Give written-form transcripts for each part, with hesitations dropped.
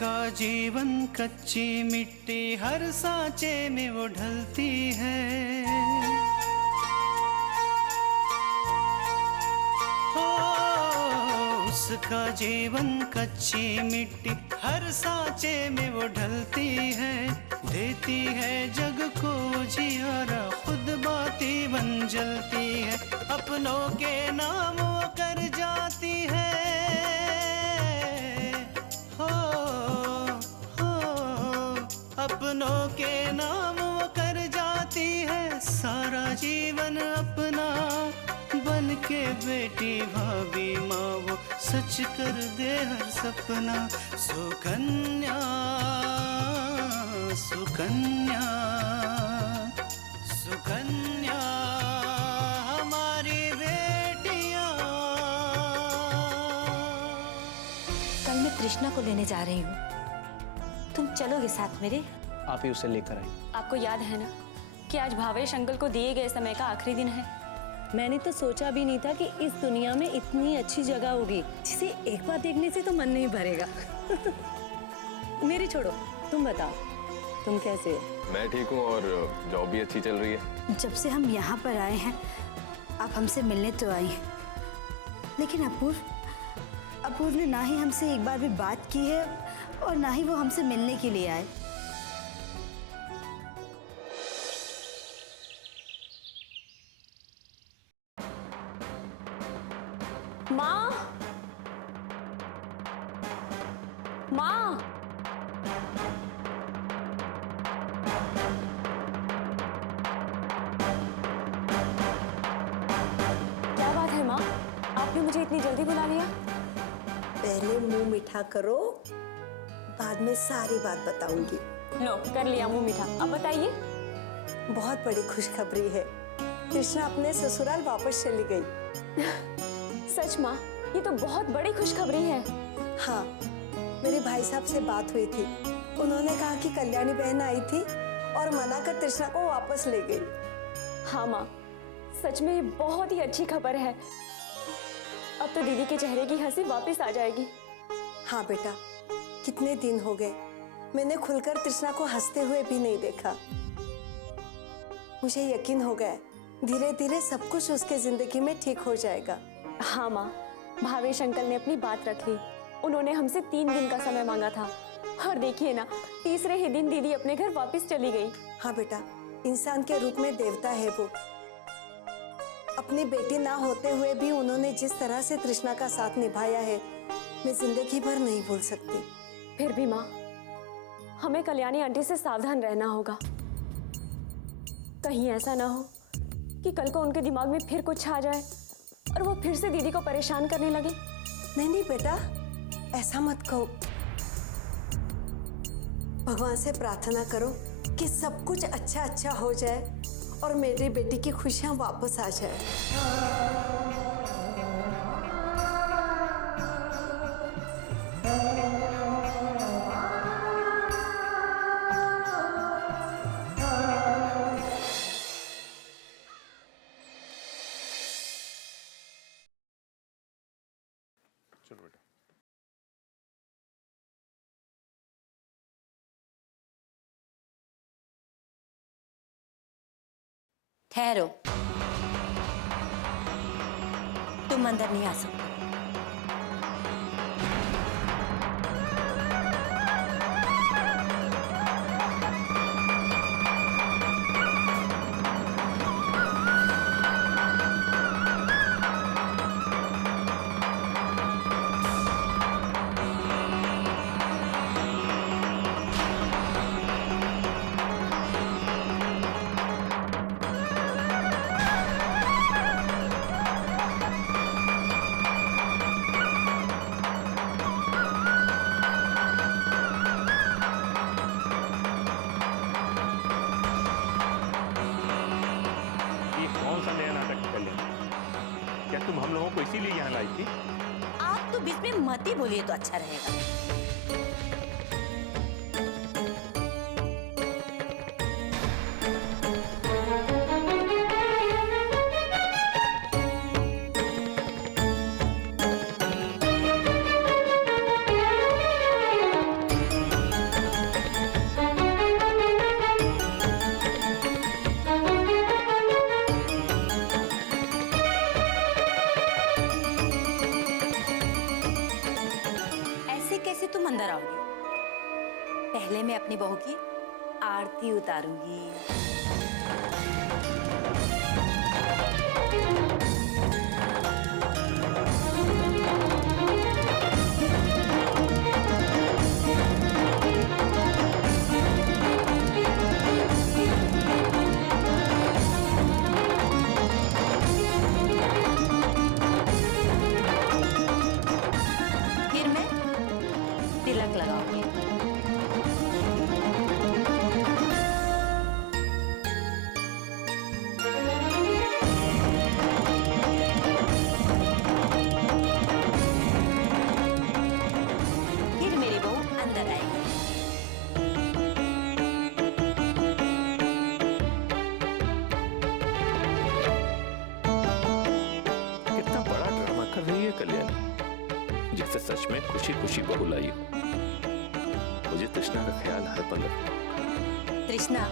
उसका जीवन कच्ची मिट्टी हर सांचे में वो ढलती है। उसका जीवन कच्ची मिट्टी हर सांचे में वो ढलती है। देती है जग को जियारा, खुद बाती बन जलती है। अपनों के नाम वो कर जाती है। हो अपनों के नाम वो कर जाती है। सारा जीवन अपना बन के बेटी भाभी माँ वो सच कर दे हर सपना। सुकन्या सुकन्या सुकन्या हमारी बेटियाँ। कल मैं कृष्णा को लेने जा रही हूँ, तुम चलोगे साथ मेरे? आप ही उसे लेकर आए। आपको याद है ना कि आज भावेश अंकल को दिए गए समय का आखिरी दिन है। मैंने तो सोचा भी नहीं था कि इस दुनिया में इतनी अच्छी जगह होगी जिसे एक बार देखने से तो मन नहीं भरेगा। मेरी छोड़ो, तुम बताओ तुम कैसे हो? मैं ठीक हूँ और जॉब भी अच्छी चल रही है। जब से हम यहाँ पर आए हैं आप हमसे मिलने तो आई हैं, लेकिन अपूर्व ने ना ही हमसे एक बार भी बात की है और ना ही वो हमसे मिलने के लिए आए। माँ, माँ, क्या बात है माँ, आपने मुझे इतनी जल्दी बुला लिया? पहले मुंह मीठा करो, बाद में सारी बात बताऊंगी। लो कर लिया मुंह मीठा, अब बताइए। बहुत बड़ी खुशखबरी है, कृष्णा अपने ससुराल वापस चली गई। सच माँ, ये तो बहुत बड़ी खुशखबरी है। हाँ, मेरे भाई साहब से बात हुई थी, उन्होंने कहा कि कल्याणी बहन आई थी और मना कर कृष्णा को वापस ले गई। हाँ माँ, सच में ये बहुत ही अच्छी खबर है। अब तो दीदी के चेहरे की हंसी वापस आ जाएगी। हाँ बेटा, कितने दिन हो गए मैंने खुलकर कृष्णा को हंसते हुए भी नहीं देखा। मुझे यकीन हो गया धीरे धीरे सब कुछ उसके जिंदगी में ठीक हो जाएगा। हाँ माँ, भावेश अंकल ने अपनी बात रख ली। उन्होंने हमसे 3 दिन का समय मांगा था और देखिए ना, तीसरे ही दिन दीदी अपने घर वापस चली गई। हाँ बेटा, इंसान के रूप में देवता है वो। अपनी बेटी ना होते हुए भी उन्होंने जिस तरह से कृष्णा का साथ निभाया है, मैं जिंदगी भर नहीं भूल सकती। फिर भी माँ, हमें कल्याणी आंटी से सावधान रहना होगा। कहीं ऐसा ना हो कि कल को उनके दिमाग में फिर कुछ आ जाए और वो फिर से दीदी को परेशान करने लगे। नहीं नहीं बेटा, ऐसा मत कहो। भगवान से प्रार्थना करो कि सब कुछ अच्छा अच्छा हो जाए और मेरी बेटी की खुशियां वापस आ जाए। चलो बेटा। ठहरो, तुम अंदर नहीं आ सकते। क्या तुम हम लोगों को इसीलिए यहाँ लाई थी? आप तो बीच में मत ही बोलिए तो अच्छा रहेगा। पहले मैं अपनी बहू की आरती उतारूंगी। फिर मैं तिलक लगाऊंगी। फिर मेरी बहू अंदर आएगी। कितना बड़ा ड्रामा कर रही है कल्याणी, जैसे सच में खुशी खुशी बहू लाई हो। मुझे तृष्णा का ख्याल हर पल रखना होगा। तृष्णा,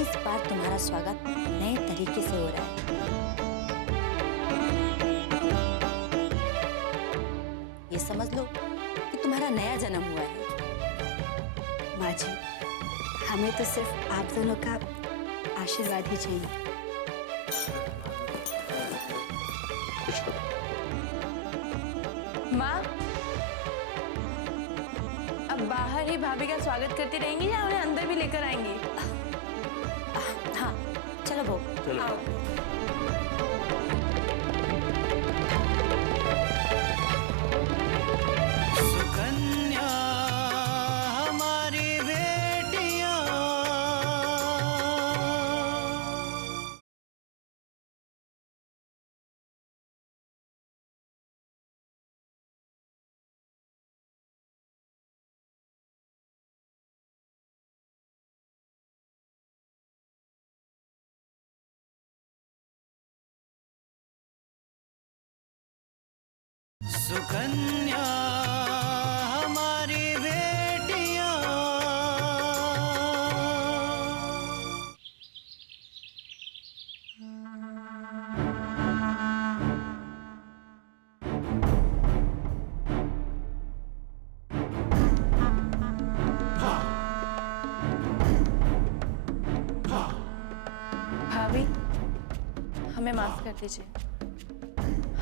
इस बार तुम्हारा स्वागत नए तरीके से हो रहा है। ये समझ लो कि तुम्हारा नया जन्म हुआ है। माँ जी, हमें तो सिर्फ आप दोनों का आशीर्वाद ही चाहिए। माँ, अब बाहर ही भाभी का स्वागत करती रहेंगी या उन्हें अंदर भी लेकर आएंगी? हाँ, चलो बहू, चलो। आओ। सुकन्या हमारी बेटियां। सुकन्या हमारी बेटियां। भाभी, हमें माफ कर दीजिए।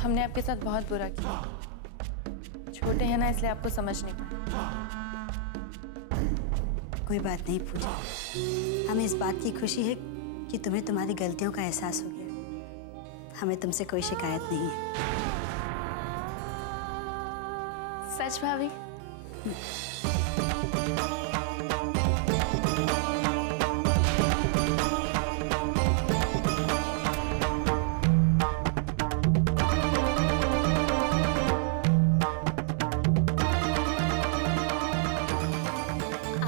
हमने आपके साथ बहुत बुरा किया। छोटे हैं ना, इसलिए आपको समझ नहीं पाए। कोई बात नहीं पूजा, हमें इस बात की खुशी है कि तुम्हें तुम्हारी गलतियों का एहसास हो गया। हमें तुमसे कोई शिकायत नहीं है। सच भाभी?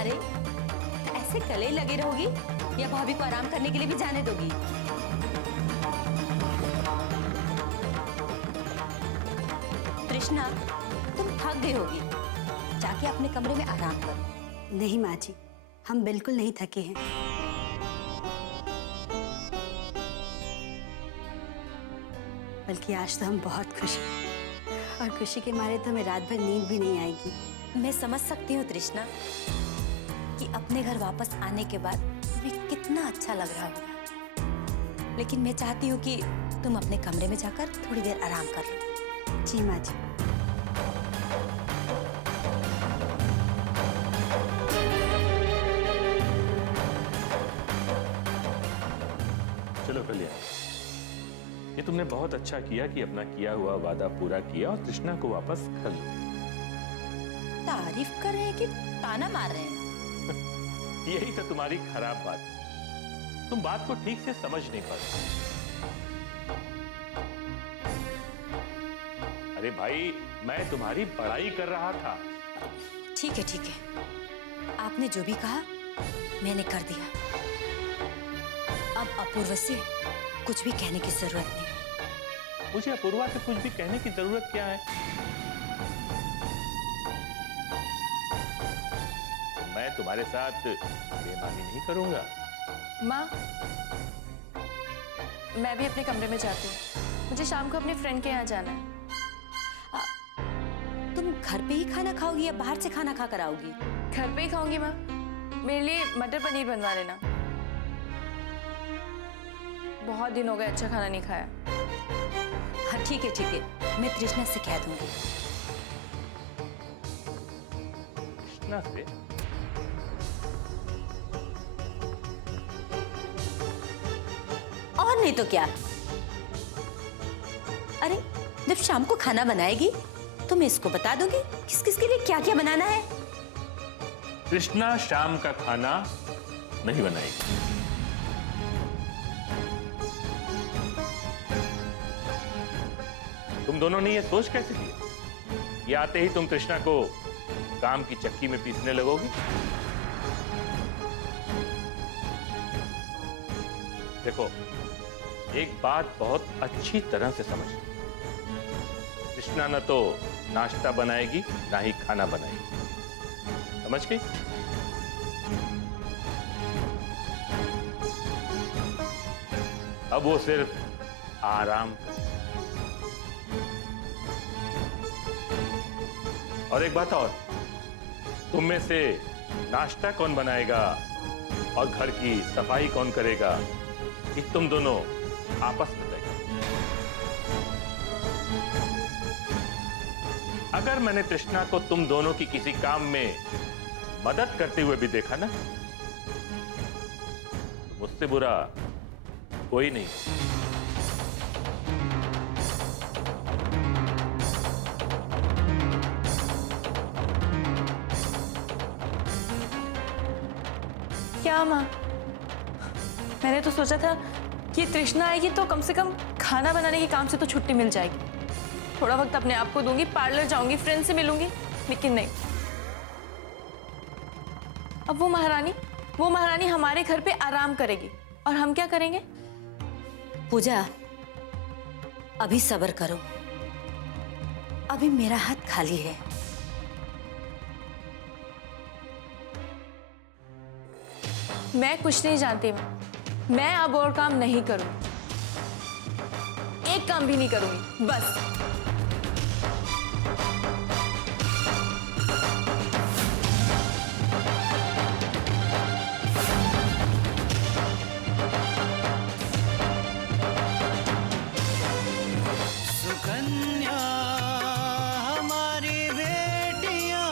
अरे, ऐसे गले लगे रहोगी या भाभी को आराम करने के लिए भी जाने दोगी? तृष्णा, तुम थक गई होगी, जाके अपने कमरे में आराम करो। नहीं माँ जी, हम बिल्कुल नहीं थके हैं। बल्कि आज तो हम बहुत खुश हैं और खुशी के मारे तो हमें रात भर नींद भी नहीं आएगी। मैं समझ सकती हूँ तृष्णा कि अपने घर वापस आने के बाद तुम्हें कितना अच्छा लग रहा होगा, लेकिन मैं चाहती हूँ कि तुम अपने कमरे में जाकर थोड़ी देर आराम कर लो। जी माँ जी। चलो कल्याण, ये तुमने बहुत अच्छा किया कि अपना किया हुआ वादा पूरा किया और तृष्णा को वापस घर लो। तारीफ कर रहे हैं कि ताना मार रहे हैं? यही तो तुम्हारी खराब बात है, तुम बात को ठीक से समझ नहीं पाते। अरे भाई, मैं तुम्हारी बड़ाई कर रहा था। ठीक है ठीक है, आपने जो भी कहा मैंने कर दिया। अब अपूर्व से कुछ भी कहने की जरूरत नहीं। मुझे अपूर्वा से कुछ भी कहने की जरूरत क्या है? मैं तुम्हारे साथ बेईमानी नहीं करूंगा। माँ, मैं भी अपने कमरे में जाती हूँ। मुझे शाम को अपनी फ्रेंड के यहाँ जाना है। तुम घर पे ही खाना खाओगी या बाहर से खाना खा कर आओगी? घर पे ही खाऊंगी माँ। मेरे लिए मटर पनीर बनवा लेना। बहुत दिन हो गए अच्छा खाना नहीं खाया। हाँ ठीक है, मैं तृष्णा से कह दूंगी। कृष्णा से? और नहीं तो क्या। अरे जब शाम को खाना बनाएगी तो मैं इसको बता दूंगी किस किस के लिए क्या क्या बनाना है। कृष्णा शाम का खाना नहीं बनाएगी। तुम दोनों ने ये सोच कैसे लिया? ये आते ही तुम कृष्णा को काम की चक्की में पीसने लगोगी? देखो, एक बात बहुत अच्छी तरह से समझ। कृष्णा न तो नाश्ता बनाएगी ना ही खाना बनाएगी, समझ गई? अब वो सिर्फ आराम करे। और एक बात और, तुम में से नाश्ता कौन बनाएगा और घर की सफाई कौन करेगा, ये तुम दोनों आपस में तय करो। अगर मैंने तृष्णा को तुम दोनों की किसी काम में मदद करते हुए भी देखा ना, तो मुझसे बुरा कोई नहीं। क्या माँ, मैंने तो सोचा था कि तृष्णा आएगी तो कम से कम खाना बनाने के काम से तो छुट्टी मिल जाएगी। थोड़ा वक्त अपने आप को दूंगी, पार्लर जाऊंगी, फ्रेंड से मिलूंगी, लेकिन नहीं। अब वो महारानी हमारे घर पे आराम करेगी और हम क्या करेंगे? पूजा, अभी सब्र करो, अभी मेरा हाथ खाली है। मैं कुछ नहीं जानती माँ, मैं अब और काम नहीं करूंगी, एक काम भी नहीं करूंगी, बस। सुकन्या हमारी बेटियां,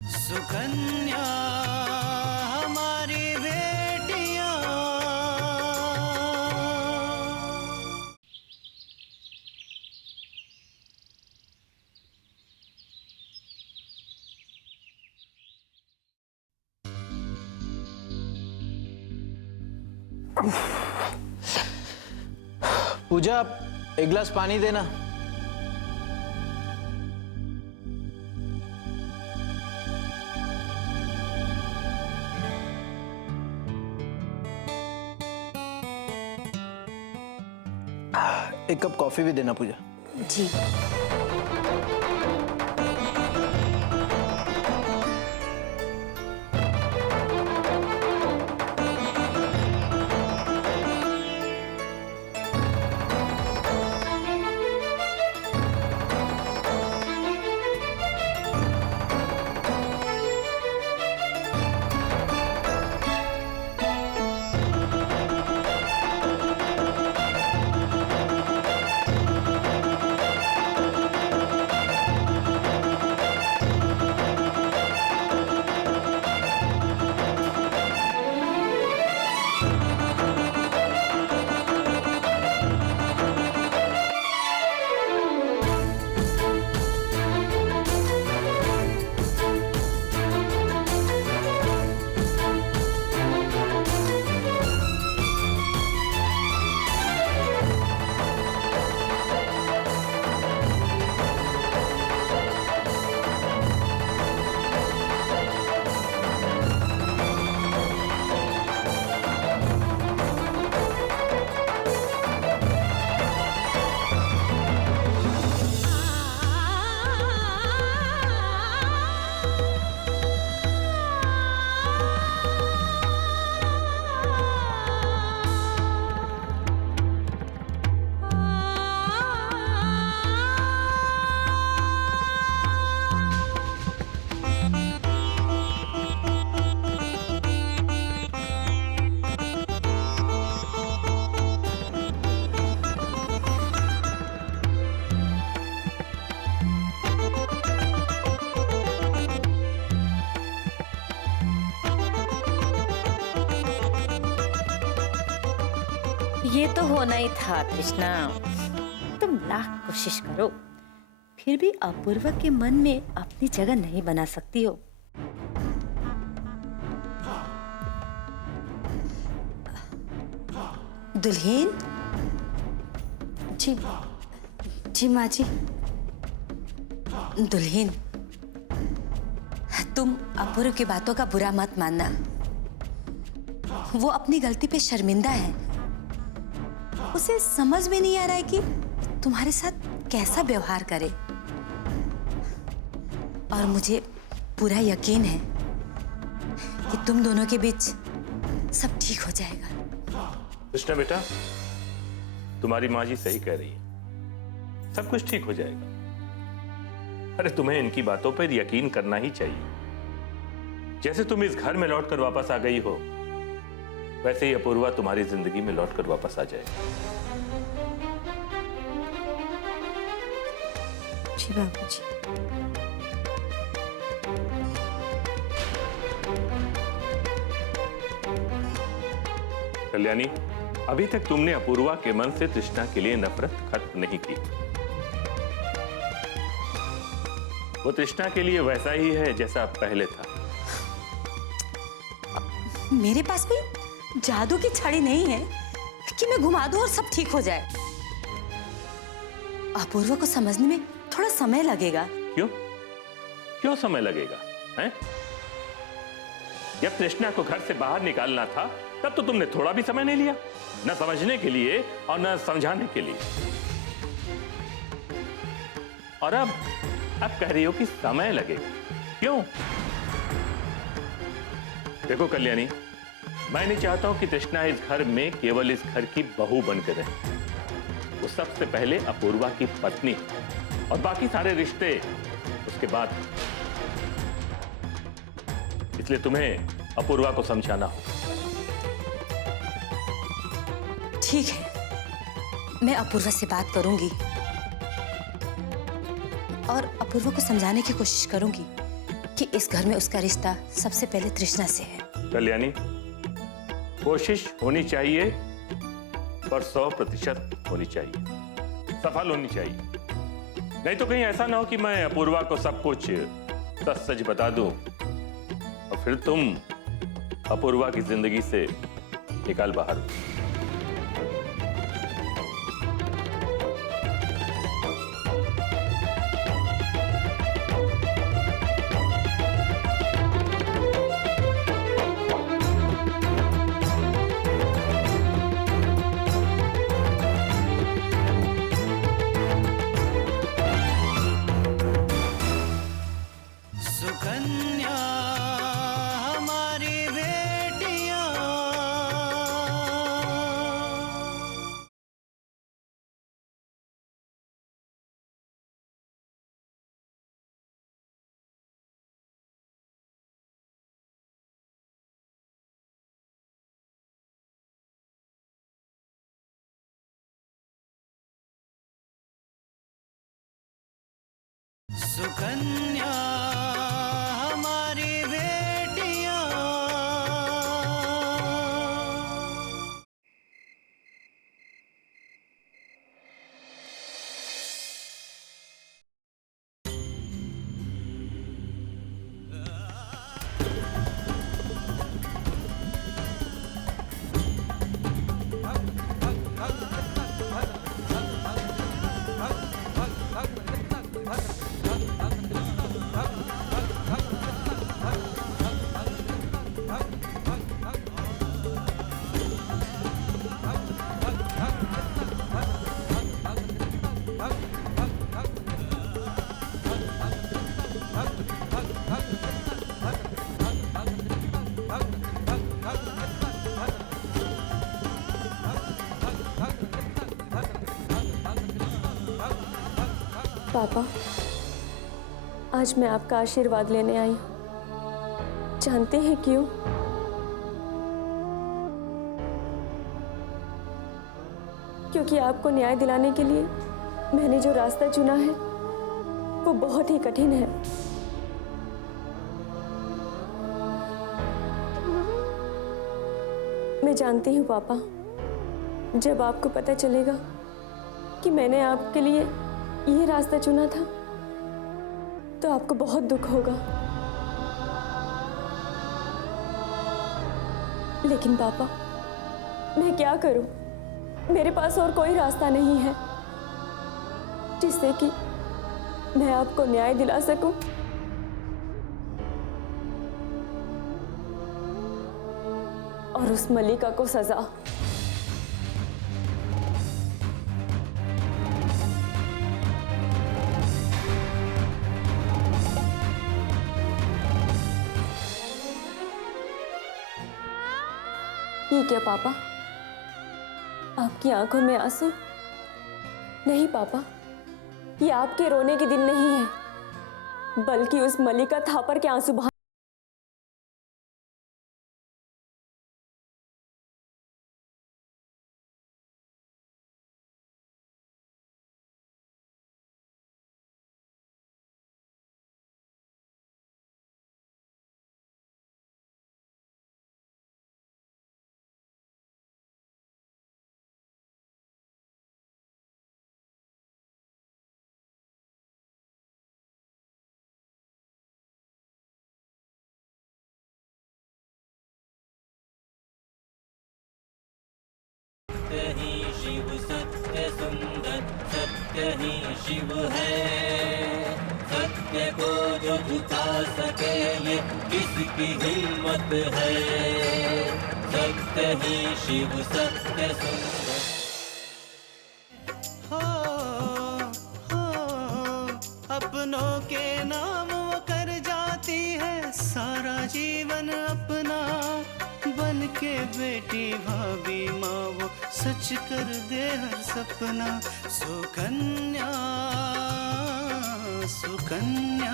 सुकन्या हमारी बेटियां। पूजा, एक गिलास पानी देना। एक कप कॉफी भी देना पूजा। जी। ये तो होना ही था तृष्णा। तुम लाख कोशिश करो, फिर भी अपूर्वा के मन में अपनी जगह नहीं बना सकती हो। दुल्हन जी जी माँ जी। दुल्हन, तुम अपूर्व की बातों का बुरा मत मानना। वो अपनी गलती पे शर्मिंदा है। उसे समझ में नहीं आ रहा है कि तुम्हारे साथ कैसा व्यवहार करे। और मुझे पूरा यकीन है कि तुम दोनों के बीच सब ठीक हो जाएगा। कृष्णा बेटा, तुम्हारी माँ जी सही कह रही है, सब कुछ ठीक हो जाएगा। अरे तुम्हें इनकी बातों पर यकीन करना ही चाहिए। जैसे तुम इस घर में लौटकर वापस आ गई हो, वैसे ही अपूर्वा तुम्हारी जिंदगी में लौटकर वापस आ जाएगी। जी बाबूजी। कल्याणी, अभी तक तुमने अपूर्वा के मन से तृष्णा के लिए नफरत खत्म नहीं की। वो तृष्णा के लिए वैसा ही है जैसा पहले था। मेरे पास भी जादू की छड़ी नहीं है कि मैं घुमा दूं और सब ठीक हो जाए। अपूर्वा को समझने में थोड़ा समय लगेगा। क्यों? क्यों समय लगेगा? हैं? जब तृष्णा को घर से बाहर निकालना था, तब तो तुमने थोड़ा भी समय नहीं लिया, न समझने के लिए और न समझाने के लिए। और अब कह रही हो कि समय लगेगा। क्यों? देखो कल्याणी, मैं नहीं चाहता हूं कि तृष्णा इस घर में केवल इस घर की बहू बनकर रहे। वो सबसे पहले अपूर्वा की पत्नी, और बाकी सारे रिश्ते उसके बाद। इसलिए तुम्हें अपूर्वा को समझाना हो। ठीक है, मैं अपूर्वा से बात करूंगी और अपूर्वा को समझाने की कोशिश करूंगी कि इस घर में उसका रिश्ता सबसे पहले तृष्णा से है। कल्याणी, कोशिश होनी चाहिए पर 100% होनी चाहिए, सफल होनी चाहिए। नहीं तो कहीं ऐसा ना हो कि मैं अपूर्वा को सब कुछ सच सच बता दूं और फिर तुम अपूर्वा की जिंदगी से निकाल बाहर। सुकन्या हमारी बेटियां, सुकन्या हमारी बेटियां। पापा, आज मैं आपका आशीर्वाद लेने आई हूं। जानते हैं क्यों? क्योंकि आपको न्याय दिलाने के लिए मैंने जो रास्ता चुना है वो बहुत ही कठिन है। मैं जानती हूँ पापा, जब आपको पता चलेगा कि मैंने आपके लिए ये रास्ता चुना था तो आपको बहुत दुख होगा। लेकिन पापा, मैं क्या करूं? मेरे पास और कोई रास्ता नहीं है जिससे कि मैं आपको न्याय दिला सकूं। और उस मल्लिका को सजा। ये क्या पापा, आपकी आंखों में आंसू? नहीं पापा, ये आपके रोने के दिन नहीं है, बल्कि उस मल्लिका थापर के आंसू बहा। शिव सत्य सुंदर, सत्य ही शिव है। सत्य को जो झुका सके ये किसकी हिम्मत है। सत्य ही शिव सत्य सुंदर। हो अपनों के नाम वो कर जाती है सारा जीवन अपना। बन के बेटी भाभी माँ वो सच कर दे हर सपना। सुकन्या सुकन्या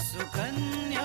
सुकन्या।